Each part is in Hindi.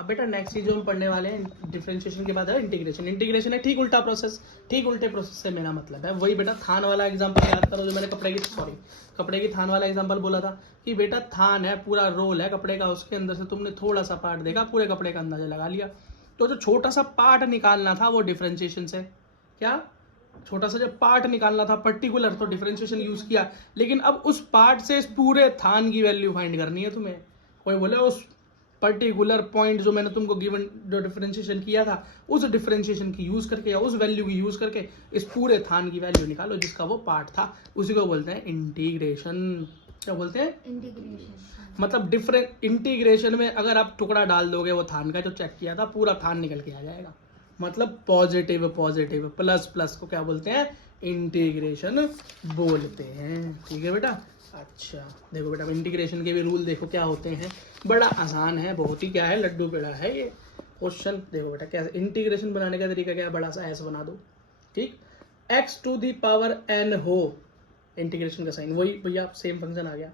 अब बेटा नेक्स्ट चीज जो हम पढ़ने वाले हैं डिफरेंशिएशन के बाद है इंटीग्रेशन। इंटीग्रेशन है ठीक उल्टा प्रोसेस, ठीक उल्टे प्रोसेस से मेरा मतलब है वही बेटा थान वाला एग्जांपल याद करो जो मैंने कपड़े की थान वाला एग्जांपल बोला था कि बेटा थान है, पूरा रोल है कपड़े का, उसके अंदर से तुमने थोड़ा सा पार्ट देखा, पूरे कपड़े का अंदाजा लगा लिया। तो जो छोटा सा पार्ट निकालना था वो डिफरेंशिएशन से, क्या छोटा सा जब पार्ट निकालना था पर्टिकुलर, तो डिफरेंशिएशन यूज किया। लेकिन अब उस पार्ट से इस पूरे थान की वैल्यू फाइंड करनी है तुम्हें। कोई बोले उस पर्टिकुलर पॉइंट जो मैंने तुमको गिवन जो डिफरेंशिएशन किया था उस डिफरेंशिएशन की यूज करके या उस वैल्यू की यूज करके इस पूरे थान की वैल्यू निकालो जिसका वो पार्ट था, उसी को बोलते हैं इंटीग्रेशन। क्या बोलते हैं? इंटीग्रेशन। मतलब डिफरेंट इंटीग्रेशन में अगर आप टुकड़ा डाल दोगे वो थान का जो चेक किया था पूरा थान निकल के आ जाएगा। मतलब पॉजिटिव पॉजिटिव प्लस प्लस को क्या बोलते हैं? इंटीग्रेशन बोलते हैं। ठीक है बेटा। अच्छा देखो बेटा इंटीग्रेशन के भी रूल देखो क्या होते हैं, बड़ा आसान है, बहुत ही क्या है लड्डू पेड़ा है ये क्वेश्चन। देखो बेटा कैसे इंटीग्रेशन बनाने का तरीका क्या है, बड़ा सा एस बना दो, ठीक, x to the power n हो, इंटीग्रेशन का साइन वही भैया सेम फंक्शन आ गया।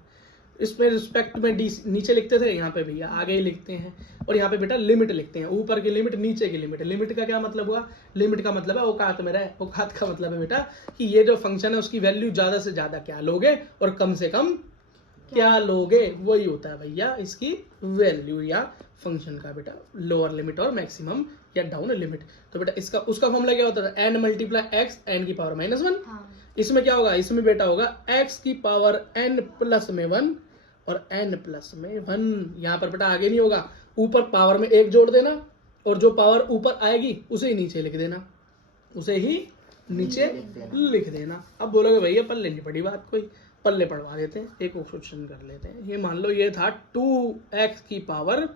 इसमें रिस्पेक्ट में डी नीचे लिखते थे, यहाँ पे भैया आगे ही लिखते हैं, और यहाँ पे बेटा लिमिट लिखते हैं, ऊपर की लिमिट नीचे की लिमिट। लिमिट का क्या मतलब हुआ? लिमिट का मतलब है औकात में रहे। औकात का मतलब है बेटा कि ये जो फंक्शन है उसकी वैल्यू ज्यादा से ज्यादा क्या लोगे और कम से कम क्या लोगे, वही होता है भैया इसकी वैल्यू या फंक्शन का बेटा लोअर लिमिट और मैक्सिमम या डाउन लिमिट। तो बेटा इसका उसका फॉर्मूला क्या होता था? n मल्टीप्लाई एक्स एन की पावर -1। इसमें क्या होगा? इसमें बेटा होगा x की पावर n प्लस में 1 और n प्लस में 1। यहाँ पर बेटा आगे नहीं होगा, ऊपर पावर में 1 जोड़ देना और जो पावर ऊपर आएगी उसे ही नीचे लिख देना, उसे ही नीचे लिख देना। अब बोलोगे भैया पल्ले नहीं पड़ी बात, कोई पल्ले पढ़वा देते हैं, एक क्वेश्चन कर लेते हैं। ये मान लो ये था 2x की पावर,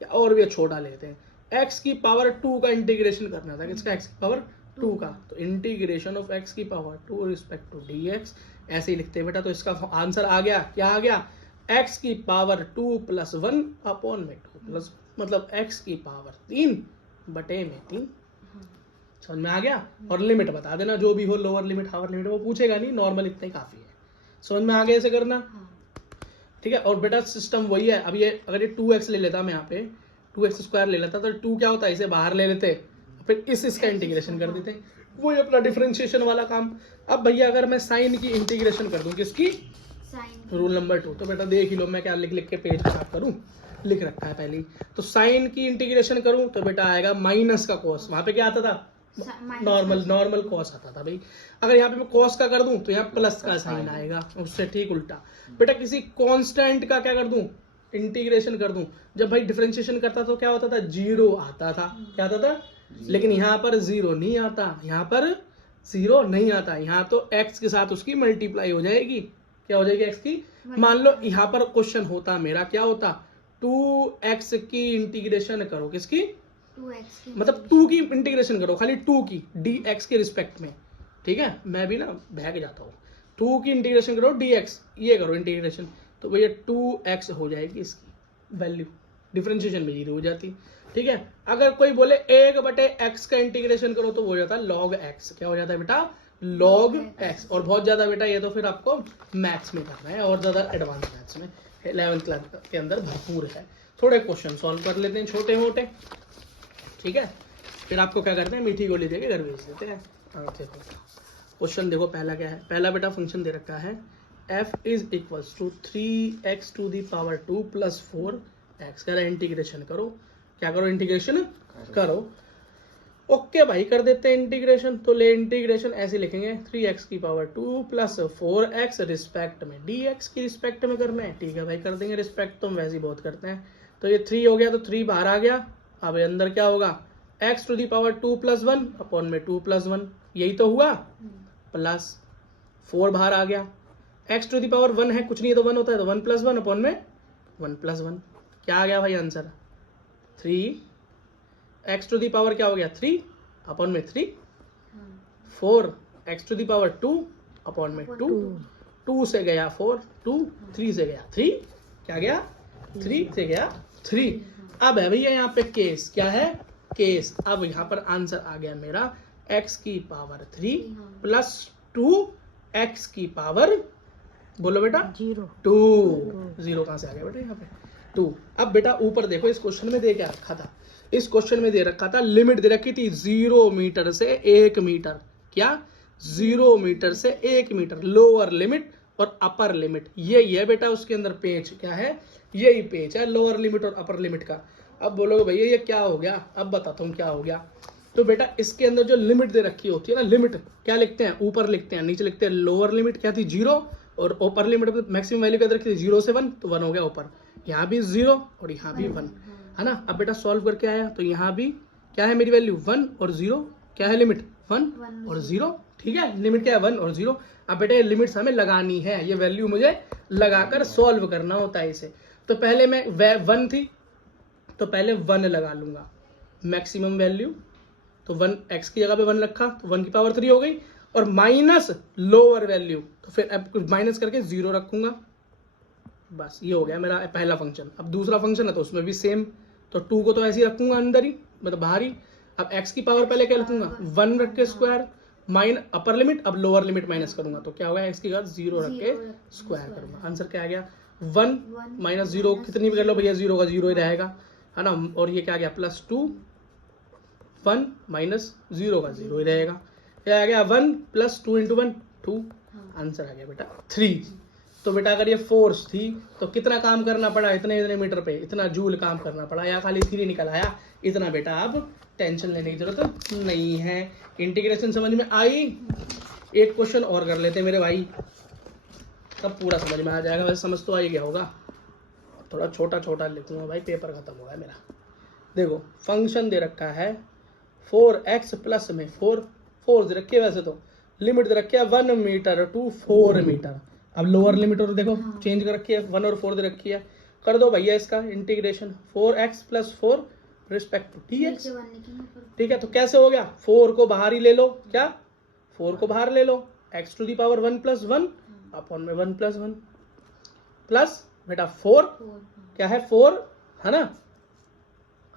या और भी छोटा लेते हैं, x की पावर 2 का इंटीग्रेशन करना था, किसका? x की पावर 2 का। तो इंटीग्रेशन ऑफ x की पावर 2 रिस्पेक्ट टू dx ऐसे ही लिखते हैं बेटा। तो इसका आंसर आ गया, क्या आ गया? x की पावर 2 प्लस 1 अपॉन में 2 प्लस, मतलब x की पावर 3 बटे में 3। समझ में आ गया? और लिमिट बता देना जो भी हो, लोअर लिमिट हावर लिमिट, वो पूछेगा नहीं, नॉर्मल इतना ही काफी है। समझ में आ गया ऐसे करना? ठीक है। और बेटा सिस्टम वही है। अब ये अगर ये 2x ले लेता मैं यहाँ पे 2x स्क्वायर ले लेता तो 2 क्या होता है? इसे बाहर ले लेते, फिर इसका इंटीग्रेशन कर देते, वही अपना डिफरेंशिएशन वाला काम। अब भैया अगर मैं साइन की इंटीग्रेशन कर दूं, किसकी? Rule number 2। तो बेटा देख ही लो मैं क्या लिख लिख के पेज साफ करूं, लिख रखा है पहले ही। तो साइन की इंटीग्रेशन करूं तो बेटा आएगा माइनस का कॉस, वहां पे क्या आता था? नॉर्मल कॉस आता था भाई। अगर यहाँ पे मैं कॉस का कर दूं तो यहाँ प्लस का साइन आएगा, उससे ठीक उल्टा। बेटा किसी कांस्टेंट का क्या कर दूं? इंटीग्रेशन कर दूं। जब भाई डिफरेंशिएशन करता तो क्या होता था? 0 आता था। क्या आता था? लेकिन यहाँ पर 0 नहीं आता, यहाँ पर 0 नहीं आता। यहाँ तो x के साथ उसकी मल्टीप्लाई हो जाएगी। क्या हो जाएगी? x की। मान लो यहाँ पर क्वेश्चन होता मेरा, क्या होता? 2x की इंटीग्रेशन करो, किसकी? 2x की, मतलब 2 की इंटीग्रेशन करो, खाली 2 की dx के रिस्पेक्ट में। ठीक है, मैं भी ना भाग जाता हूँ। 2 की इंटीग्रेशन करो dx, ये करो इंटीग्रेशन, तो भैया 2x हो जाएगी इसकी वैल्यू, डिफरेंशिएशन में 0 हो जाती। ठीक है। अगर कोई बोले 1/x का इंटीग्रेशन करो तो वो हो जाता है log x। क्या हो जाता है बेटा? log x। और बहुत ज्यादा बेटा ये तो फिर आपको मैथ्स में करना है, और ज्यादा एडवांस मैथ्स में 11th क्लास के अंदर भरपूर है। थोड़े क्वेश्चन सॉल्व कर लेते हैं छोटे मोटे, ठीक है, फिर आपको क्या करते हैं? मीठी गोली देके घर भेज देते हैं। देखो क्वेश्चन देखो, पहला क्या है? पहला बेटा फंक्शन दे रखा है f is equals to 3x to the power 2 plus 4x। कह रहा है इंटीग्रेशन करो। क्या करो? इंटीग्रेशन करो। ओके भाई कर देते हैं इंटीग्रेशन। तो ले इंटीग्रेशन ऐसे लिखेंगे 3x की पावर 2 प्लस 4x रिस्पेक्ट में dx की रिस्पेक्ट में करना है। ठीक है भाई कर देंगे, रिस्पेक्ट तो हम वैसे ही बहुत करते हैं। तो ये 3 हो गया, तो 3 बाहर आ गया। अब अंदर क्या होगा? x to the power 2 plus 1 upon में 2 प्लस 1, यही तो हुआ, प्लस 4 बाहर आ गया। x टू दी पावर 1 है, कुछ नहीं है तो 1 होता है, तो 1 प्लस 1 अपॉन में 1 प्लस 1। क्या आ गया भाई answer? 3। x to the power क्या हो गया? 3 अपॉन में 3, 4 x to the power 2 upon में 2, 2 से गया 4, 2, 3 से गया 3, क्या गया? 3 से गया 3। अब है भैया यहाँ पे केस, क्या है? केस। अब यहाँ पर आंसर आ गया मेरा x की पावर 3 प्लस 2x की पावर, बोलो बेटा, 2। 0 कहाँ से आ गया बेटा यहाँ पे? 2। अब बेटा ऊपर देखो, इस क्वेश्चन में दे क्या रखा था, इस क्वेश्चन में दे रखा था लिमिट दे रखी थी 0 मीटर से 1 मीटर। क्या? 0 मीटर से 1 मीटर, लोअर लिमिट और अपर लिमिट। यही है बेटा उसके अंदर पेच, क्या है? यही पेच है लोअर लिमिट और अपर लिमिट का। अब बोलोगे भैया ये क्या हो गया, अब बताता हूँ क्या हो गया। तो बेटा इसके अंदर जो लिमिट दे रखी होती है ना, लिमिट क्या लिखते हैं, ऊपर लिखते हैं, नीचे लिखते हैं लोअर लिमिट क्या थी 0, और ऊपर लिमिट मैक्सिमम वैल्यू क्या रखी थी 0 से 1, तो 1 हो गया ऊपर, यहाँ भी 0 और यहाँ भी 1 है ना। अब बेटा सॉल्व करके आया तो यहाँ भी क्या है मेरी वैल्यू 1 और 0, क्या है लिमिट 1 और 0, ठीक है, लिमिट क्या है 1 और 0। अब बेटा ये लिमिट्स हमें लगानी है, ये वैल्यू मुझे लगाकर सॉल्व करना होता है इसे। तो पहले मैं 1 थी तो पहले 1 लगा लूंगा मैक्सिमम वैल्यू, तो 1 x की जगह पे 1 रखा तो 1 की पावर 3 हो गई, और माइनस लोअर वैल्यू तो फिर अब माइनस करके 0 रखूंगा, बस ये हो गया मेरा पहला फंक्शन। अब दूसरा फंक्शन है तो उसमें भी सेम, तो 2 को तो ऐसे ही रखूंगा अंदर ही, मतलब बाहर ही। अब x की पावर पहले क्या रखूंगा 1 रख के स्क्वायर, माइन अपर लिमिट, अब लोअर लिमिट माइनस करूंगा तो क्या होगा x की जगह 0 रख के स्क्वायर करूंगा। आंसर क्या आ गया 1 माइनस 0, कितनी भी कर लो भैया 0 का 0 ही रहेगा है ना। और ये क्या आ गया +2, 1 माइनस 0 का 0 ही रहेगा, क्या आ गया 1 + 2 × 1 2, आंसर आ गया बेटा 3। तो बेटा अगर ये फोर्स थी तो कितना काम करना पड़ा, इतने मीटर पे इतना जूल काम करना पड़ा, या खाली 3 निकल आया इतना। बेटा अब टेंशन लेने की जरूरत नहीं है, इंटीग्रेशन समझ में आई। एक क्वेश्चन और कर लेते हैं मेरे भाई, तब पूरा समझ में आ जाएगा। वैसे समझ तो आ ही गया होगा, थोड़ा छोटा छोटा लिखूंगा भाई, पेपर खत्म हो गया मेरा। देखो फंक्शन दे रखा है 4x प्लस में 4 दे रखी है, वैसे तो लिमिट दे रखी है 1 मीटर टू 4 मीटर। अब लोअर लिमिट और देखो चेंज कर रखी है, 1 और 4 दे रखी है, कर दो भैया इसका integration 4x + 4 respect to dx, ठीक है। तो कैसे हो गया, 4 को बाहर ही ले लो, क्या 4 को बाहर ले लो, x⁴ 1 + 1 अपॉन में 1 + 1 प्लस बेटा 4 क्या है 4 है ना,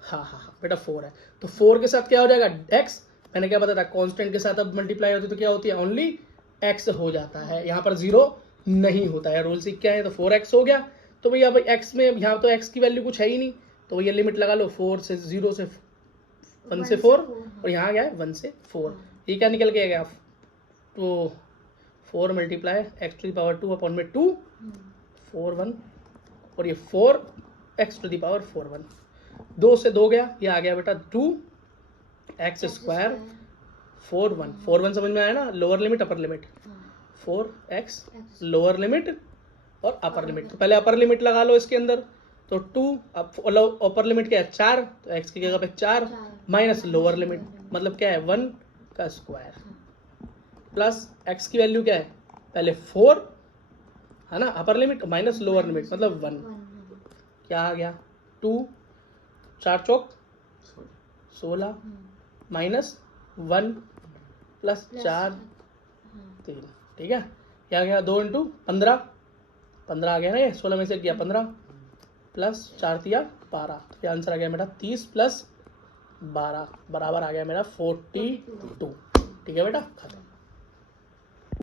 हाँ बेटा 4 है। तो 4 के साथ क्या हो जाएगा x, मैंने क्या बताया था कांस्टेंट के साथ अब मल्टीप्लाई होती है तो क्या होती है ओनली x हो जाता है, यहाँ पर 0 नहीं होता है, रूल सीख क्या है। तो 4x हो गया, तो भैया भाई x में यहाँ तो x की वैल्यू कुछ है ही नहीं, तो भैया लिमिट लगा लो 4 से 0 से 1 से 4, और यहाँ गया 1 से 4, ये क्या निकल के गया, तो 4 × x⁴ 2 अपॉन में 2 4 1, और ये 4x⁴ 4 1, 2 से 2 गया, ये आ गया बेटा 2x² 4 1 4 1 समझ में आया ना, lower limit upper limit, 4x lower limit और अपर लिमिट। तो पहले अपर लिमिट लगा लो इसके अंदर, तो 2 अपर लिमिट क्या है 4, तो x की जगह पे 4 माइनस लोअर लिमिट मतलब क्या है 1 का स्क्वायर, प्लस x की वैल्यू क्या है पहले 4 है ना, upper limit minus lower limit मतलब 1, क्या आ गया 2 4 चौक 16 माइनस 1 प्लस 4 3, ठीक है। क्या आ गया 2 × 15 15 आ गया ना, ये 16 में से किया 15 प्लस 4 × 12, तो आंसर आ गया मेरा 30 + 12 बराबर आ गया मेरा 42, ठीक है बेटा खत्म।